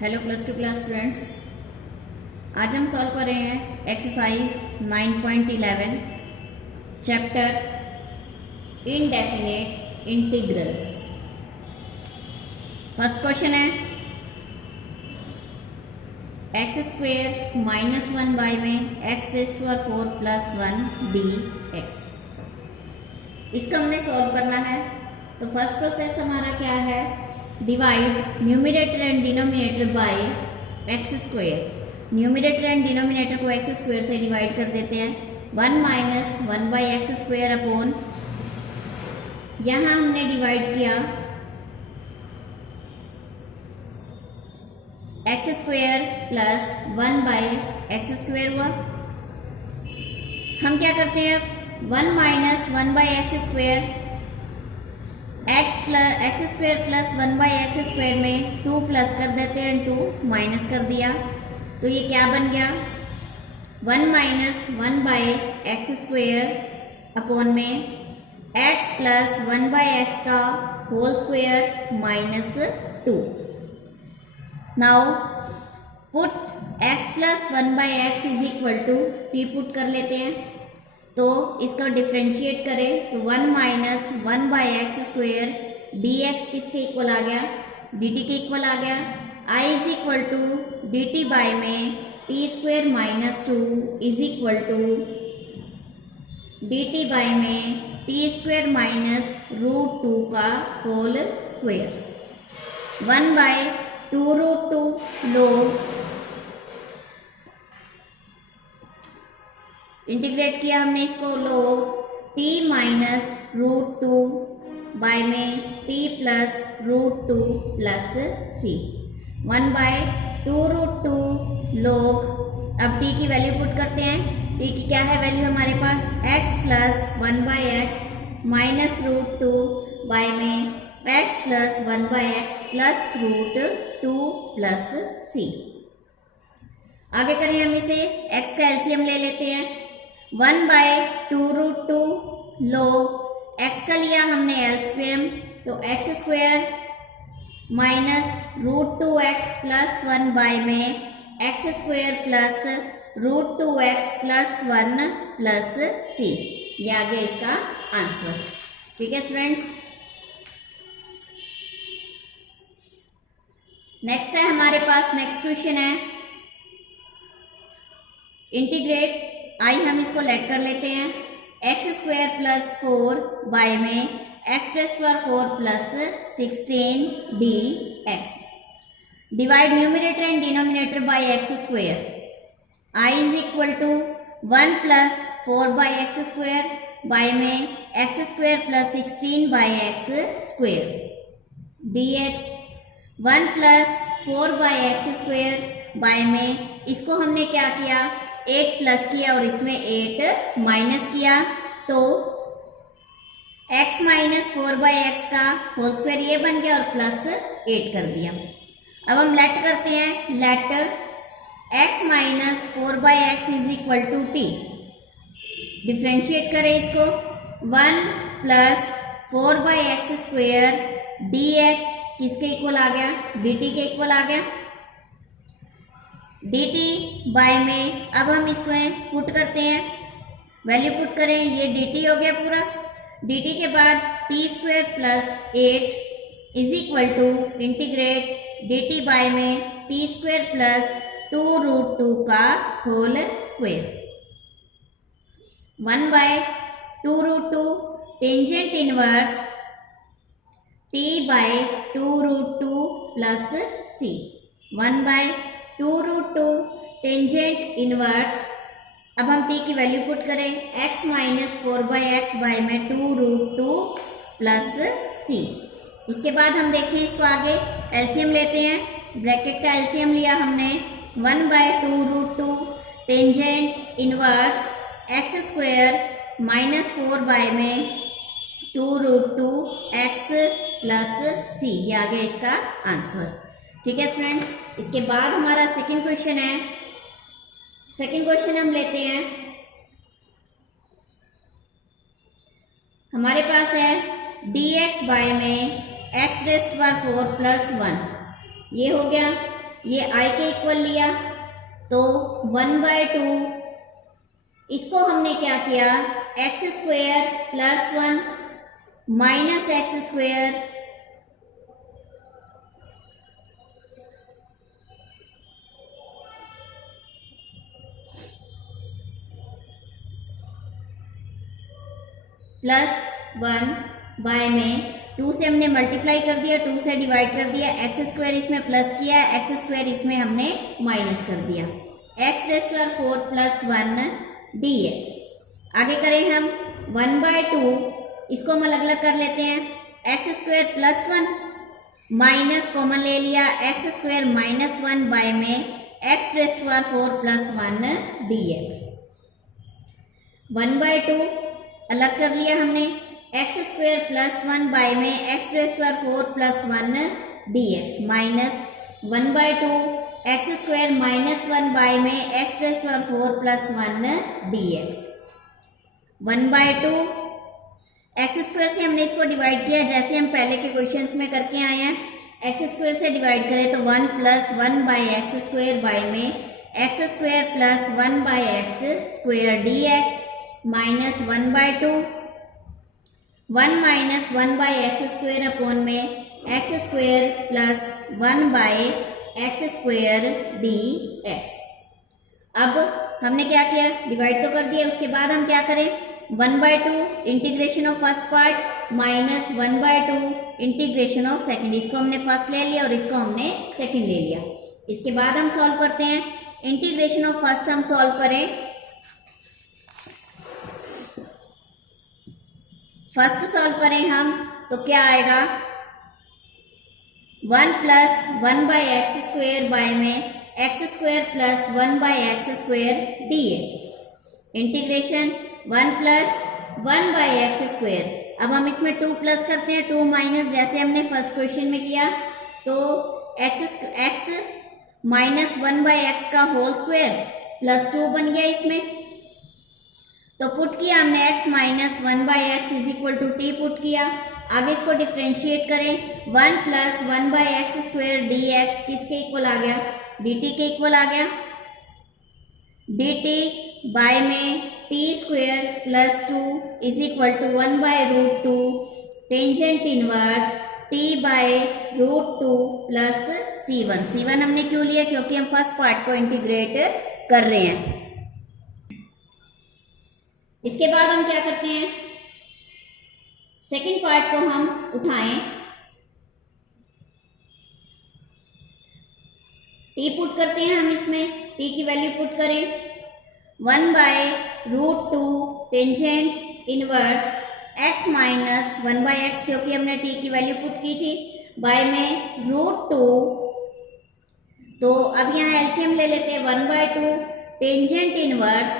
Hello plus two class students, आज हम solve कर रहे हैं exercise 9.11 chapter indefinite integrals. First question है एक्स स्क्वेयर माइनस 1 बाई में x raise to power 4 plus 1 d x. इसका हमने सॉल्व करना है। तो फर्स्ट प्रोसेस हमारा क्या है, divide numerator and denominator by x square. Numerator and denominator को एक्स स्क्वेयर से डिवाइड कर देते हैं। 1 minus 1 by x square upon, यहाँ हमने डिवाइड किया x square plus 1 by x square हुआ। हम क्या करते हैं, 1 minus 1 by x square, x square plus 1 by x square में 2 प्लस कर देते हैं, 2 माइनस कर दिया तो ये क्या बन गया, 1 minus 1 by x square upon में एक्स प्लस 1 बाई एक्स का whole square minus 2। Now put X plus 1 by x is equal to T put कर लेते हैं। तो इसका डिफ्रेंशिएट करें तो 1 minus 1 by x square D x किसके इक्वल आ गया, डी टी के इक्वल आ गया। I is equal to D T by में T square minus 2 is equal to D T by में टी स्क्वेयर माइनस रूट 2 का होल स्क्वेयर। 1 बाई 2 रूट 2 लोग इंटीग्रेट किया हमने इसको, लोग t माइनस रूट 2 बाय में t plus root 2 plus C. 1 by 2 root 2 log, अब t की वैल्यू पुट करते हैं। t की क्या है वैल्यू हमारे पास, x plus 1 by X minus root 2 by में x plus 1 by X plus root 2 plus C. आगे करें हम इसे, x का एलसीएम ले लेते हैं। 1 बाई 2 रूट 2 लोग x का लिया हमने एलसीएम, तो X square minus root 2 X plus 1 by में X square plus root 2 X plus 1 plus C. ये आ गया इसका आंसर। ठीक है स्टूडेंट्स, नेक्स्ट है हमारे पास, नेक्स्ट क्वेश्चन है इंटीग्रेट। आई हम इसको लेट कर लेते हैं, एक्स स्क्वेयर प्लस 4 बाई में x raise to power 4 plus 16 D X. Divide numerator and denominator by x square. I is equal to 1 plus 4 by x square by में X square plus 16 by x square D X. 1 plus 4 by x square by में, इसको हमने क्या किया, 8 plus किया और इसमें 8 minus किया, तो x माइनस 4 बाई एक्स का होल स्क्वायर ये बन गया और प्लस 8 कर दिया। अब हम लेट करते हैं, letter x minus 4 by x is equal to t. Differentiate करें इसको, 1 plus 4 by x square D x किसके इक्वल आ गया, डी टी के इक्वल आ गया। डी टी बाय में अब हम इसको पुट करते हैं, वैल्यू पुट करें, ये डी टी हो गया पूरा। डी टी के बाद T square plus 8 is equal to integrate D T by में टी स्क्वेयर प्लस 2 रूट 2 का whole square. 1 by 2 root 2 tangent inverse T by 2 root 2 plus C. 1 by 2 root 2 tangent inverse, अब हम t की value put करें, x minus 4 by X by में 2 root 2 plus सी। उसके बाद हम देखें इसको आगे, एलसीएम लेते हैं। ब्रैकेट का एलसीएम लिया हमने, 1 by 2 root 2 tangent inverse x square minus 4 by में 2 रूट 2 एक्स प्लस सी। ये आ गया इसका आंसर। ठीक है स्टूडेंट्स, इसके बाद हमारा सेकंड क्वेश्चन है। सेकंड क्वेश्चन हम लेते हैं, हमारे पास है डी एक्स बाय में x raise to power 4 plus 1, ये हो गया। ये आई के इक्वल लिया, तो 1/2 इसको हमने क्या किया, x square plus 1 minus x square +1 by में 2 से हमने मल्टीप्लाई कर दिया, 2 से डिवाइड कर दिया, एक्स स्क्वायर इसमें प्लस किया, एक्स स्क्वायर इसमें हमने माइनस कर दिया, x⁴ + 1 dx। आगे करें हम 1/2, इसको हम अलग अलग कर लेते हैं, x² + 1 माइनस कॉमन ले लिया, x² - 1 बाय में x⁴ + 1 dx। 1/2 अलग कर लिया हमने, x² + 1 बाय में x⁴ + 1 dx minus 1/2 x² - 1 by में x⁴ + 1 dx। 1/2 x² से हमने इसको डिवाइड किया, जैसे हम पहले के क्वेश्चंस में करके आए हैं, x² से डिवाइड करें तो 1 + 1/x² बाय में x² + 1/x² dx minus 1/2 1 - 1/x² upon में x² + 1/x² dx। अब हमने क्या किया, डिवाइड तो कर दिया, उसके बाद हम क्या करें, 1/2 integration of first part minus 1/2 integration of second. इसको हमने फर्स्ट ले लिया और इसको हमने सेकंड ले लिया। इसके बाद हम सॉल्व करते हैं, इंटीग्रेशन ऑफ फर्स्ट हम सॉल्व करें, फर्स्ट सॉल्व करें हम तो क्या आएगा, 1 + 1/x² बाय में x² + 1/x² dx integration 1 + 1/x²। अब हम इसमें 2 प्लस करते हैं, 2 माइनस जैसे हमने फर्स्ट क्वेश्चन में किया, तो x - 1/x का होल स्क्वायर +2 बन गया इसमें, तो पुट किया हमने x - 1/x = t पुट किया। आगे इसको डिफ्रेंशिएट करें, 1 + 1/x² dx किसके इक्वल आ गया, dt के इक्वल आ गया, dt बाय में t² + 2 = 1/√2 tangent inverse t/√2 + c1। c1 हमने क्यों लिया, क्योंकि हम फर्स्ट पार्ट को इंटीग्रेट कर रहे हैं। इसके बाद हम क्या करते हैं, सेकंड पार्ट को हम उठाएं, t पुट करते हैं हम इसमें, t की वैल्यू पुट करें, 1/√2 टेंजेंट इनवर्स x - 1/x क्योंकि हमने t की वैल्यू पुट की थी, बाय में √2। तो अब यहाँ एलसीएम ले लेते हैं, 1/2 टेंजेंट इनवर्स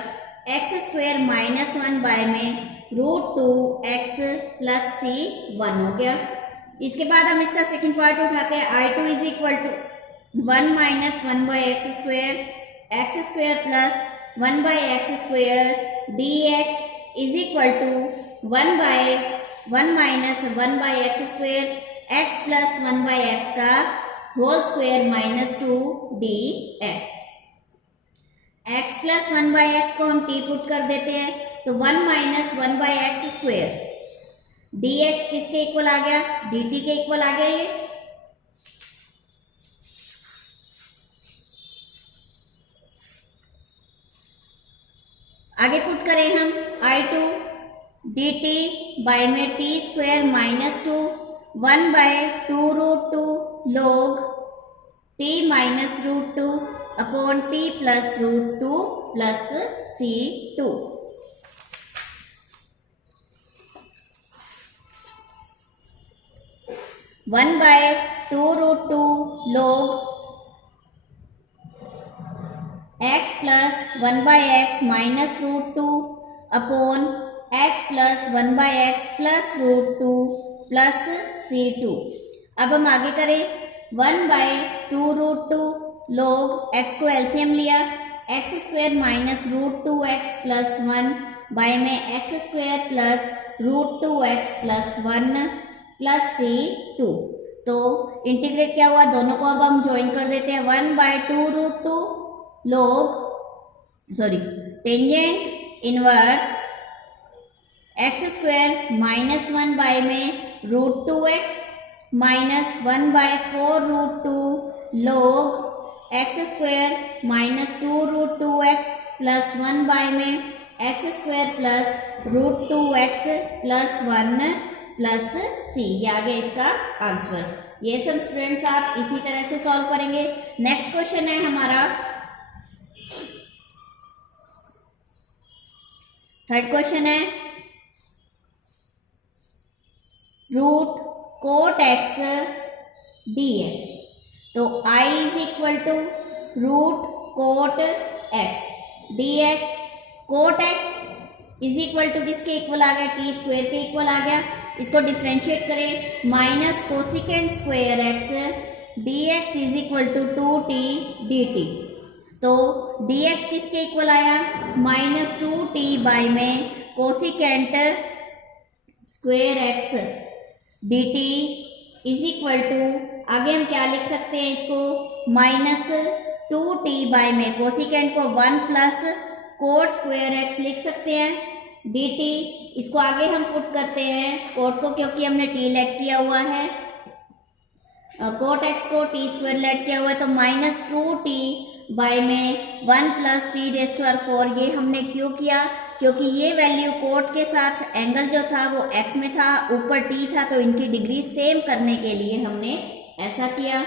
x² - 1 बाय में √2x + c1 हो गया। इसके बाद हम इसका सेकंड पार्ट उठाते हैं, I2 = 1 - 1/x² x² + 1/x² dx = 1/1 - 1/x² x + 1/x का whole square -2 dx। x + 1/x को हम t पुट कर देते हैं, तो 1 - 1/x² dx किसके इक्वल आ गया, dt के इक्वल आ गया ये। आगे पुट करें हम, I2 dt बाय में t² - 2 1/2√2 log t - √2 अपॉन t + √2 + c2। = 1/2√2 log x + 1/x - √2 upon x + 1/x + √2 + c2। अब हम आगे करें, 1/2√2 log x को एलसीएम लिया, x² - √2x + 1 बाय में x² + √2x + 1 + c2। तो इंटीग्रेट क्या हुआ, दोनों को अब हम ज्वाइन कर देते हैं। 1/2√2 log tangent inverse x² minus 1 में √2x minus 1/4√2 log x² minus 2√2x plus 1 में x² plus √2x plus 1 plus c। ये आ गया इसका आंसर। ये सब स्टूडेंट्स आप इसी तरह से सॉल्व करेंगे। नेक्स्ट क्वेश्चन है हमारा थर्ड क्वेश्चन है रूट कोट x dx। तो I is equal to root cot x dx। Cot x is equal to किसके इक्वल आ गया, टी स्क्वेयर के इक्वल आ गया। इसको डिफ्रेंशिएट करें, minus cosecant square x dx is equal to 2t dt। तो dx किसके इक्वल आया, माइनस 2t बाई में cosecant square x dt is equal to, आगे हम क्या लिख सकते हैं इसको, माइनस 2t बाई में कोसिकेंट को 1 प्लस कोट स्क्वेयर x लिख सकते हैं dt। इसको आगे हम पुट करते हैं कोट को, क्योंकि हमने t लेट किया हुआ है, कोट x को t स्क्वेयर लेट किया हुआ है, तो माइनस 2t बाई में 1 प्लस t⁴। ये हमने क्यों किया, क्योंकि ये वैल्यू कोट के साथ एंगल जो था वो x में था, ऊपर t था, तो इनकी डिग्री सेम करने के लिए हमने ऐसा किया।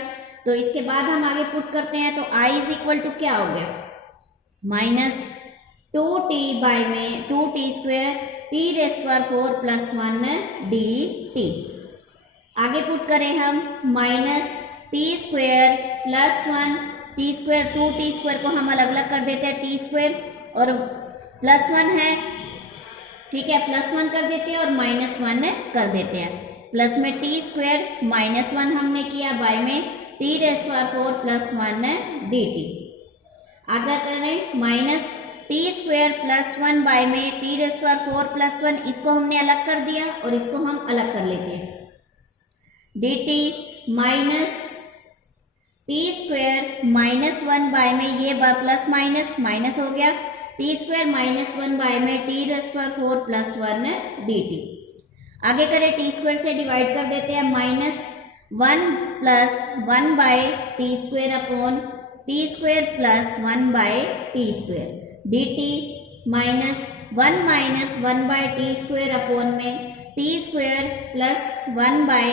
तो इसके बाद हम आगे पुट करते हैं, तो I इज इक्वल टू क्या हो गया, माइनस 2t बाई में 2t square t⁴ plus 1 dt। आगे पुट करें हम, minus t square plus 1 t square, 2t square को हम अलग अलग कर देते हैं, t स्क्वेयर और प्लस 1 है, ठीक है, प्लस 1 कर देते हैं और माइनस 1 कर देते हैं। प्लस में t स्क्वेयर माइनस 1 हमने किया बाय में t⁴ प्लस 1 dt। आगे करें, minus t square plus 1 by में t⁴ प्लस 1, इसको हमने अलग कर दिया और इसको हम अलग कर लेते हैं dt minus t square minus 1 by में, ये प्लस माइनस माइनस हो गया, t स्क्वेयर माइनस 1 बाय में t⁴ प्लस 1 dt। आगे करें, t स्क्वेयर से डिवाइड कर देते हैं, minus 1 plus 1 by T square upon T square plus 1 by T square dt minus 1 by T square upon में T square plus 1 by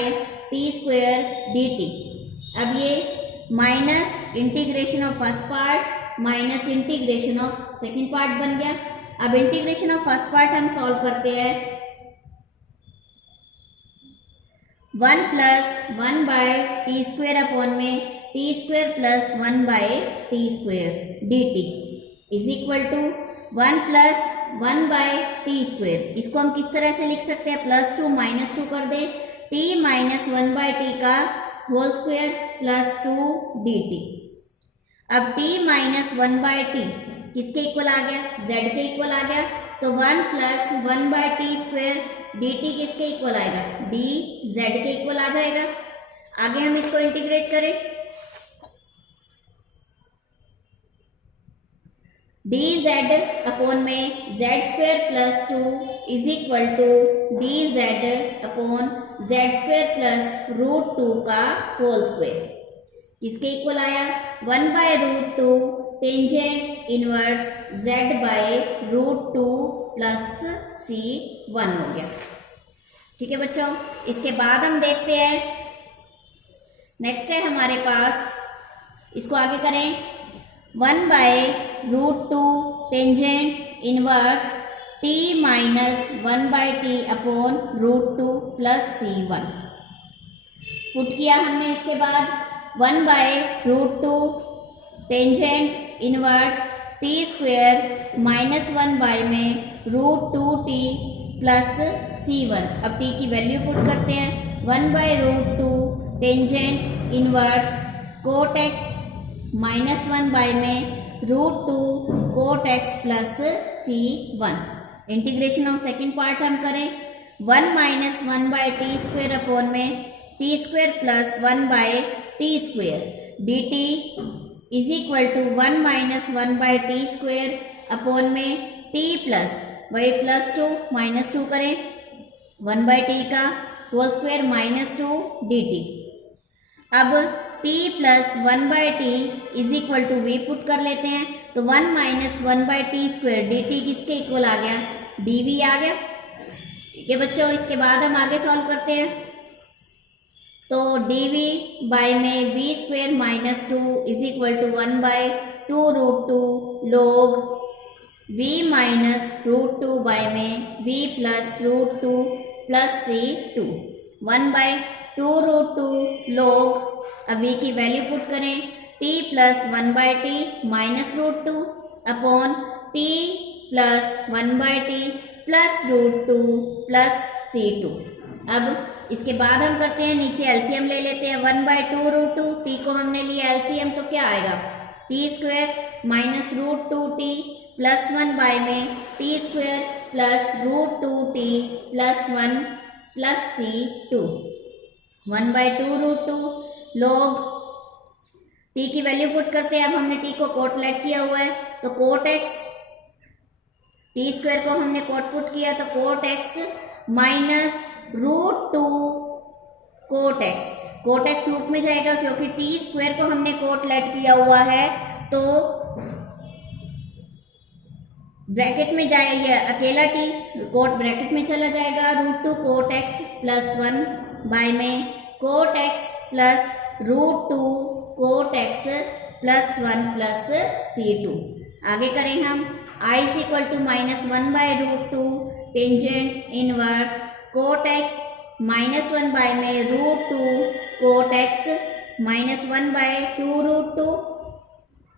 T square dt। अब ये minus integration of first part minus integration of second part बन गया। अब integration of first part हम solve करते हैं, 1 plus 1 by T square upon में T square plus 1 by T square dt is equal to 1 plus 1 by T square. इसको हम किस तरह से लिख सकते हैं, +2 -2 कर दें, t माइनस 1 बाय टी का होल स्क्वेयर प्लस 2 dt। अब t माइनस 1 बाय टी किसके इक्वल आ गया, z के इक्वल आ गया, तो 1 plus 1 by T square dt किसके इक्वल आएगा, dz के इक्वल आ जाएगा। आगे हम इसको इंटीग्रेट करें, dz अपॉन में z square plus 2 is equal to dz upon z square plus √2 का होल स्क्वेयर किसके इक्वल आया, 1 by √2 tangent inverse z by √2 plus c1 हो गया। ठीक है बच्चों, इसके बाद हम देखते हैं, नेक्स्ट है हमारे पास, इसको आगे करें, 1 by √2 tangent inverse t minus 1 by t upon √2 plus c1 put किया हमने। इसके बाद 1 by √2 tangent inverse t square minus 1 by में √2t प्लस c1। अब t की वैल्यू पुट करते हैं, 1 by √2 tangent inverse cot x minus 1 by में √2 cot x plus c1। Integration of second part हम करें, 1 minus 1 by T square upon में T square plus 1 by T square D T is equal to 1 minus 1 by T square upon में T plus वही plus 2 minus 2 करें 1 by T का whole square minus 2 D T. अब t plus 1 by t is equal to v put कर लेते हैं तो 1 minus 1 by t square d t किसके इक्वल आ गया डी वी आ गया। ठीक है बच्चों, इसके बाद हम आगे सॉल्व करते हैं तो डी वी बाय में V square minus 2 is equal to 1 by 2 root 2 log V minus root 2 by में V plus root 2 plus C 2 1 by 2 root 2 log अब v की वैल्यू पुट करें t plus 1 by T minus root 2 अपॉन t plus 1 by T plus root 2 plus C 2। अब इसके बाद हम करते हैं नीचे एलसीएम ले लेते हैं 1 बाय 2 रूट 2 t को हमने लिया एलसीएम तो क्या आएगा T square minus root 2 T plus 1 by में T square plus root 2 T plus 1 plus C 2 1 by 2 root 2 log t की वैल्यू पुट करते हैं। अब हमने t को कोट लेट किया हुआ है तो कोट x टी स्क्वायर को हमने कोट पुट किया तो cot x minus root 2 cot x root में जाएगा क्योंकि टी स्क्वायर को हमने कोट लेट किया हुआ है तो ब्रैकेट में जाएगा अकेला टी कोट ब्रैकेट में चला जाएगा root 2 cot x plus 1 by में cot x plus root 2 cot x plus 1 plus C 2। आगे करें हम i is equal to minus 1 by root 2 tangent inverse cot x minus 1 by में root 2 cot x minus 1 by 2 root 2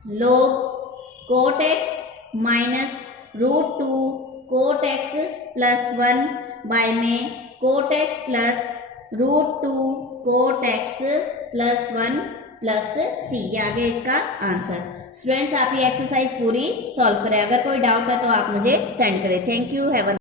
log cot x minus root 2 cot x plus 1 by में cot x plus root 2 cot x plus 1 plus C. ये आ गया इसका answer. Students आप ये exercise पूरी solve करें, अगर कोई डाउट है तो आप मुझे सेंड करें। Thank you, have a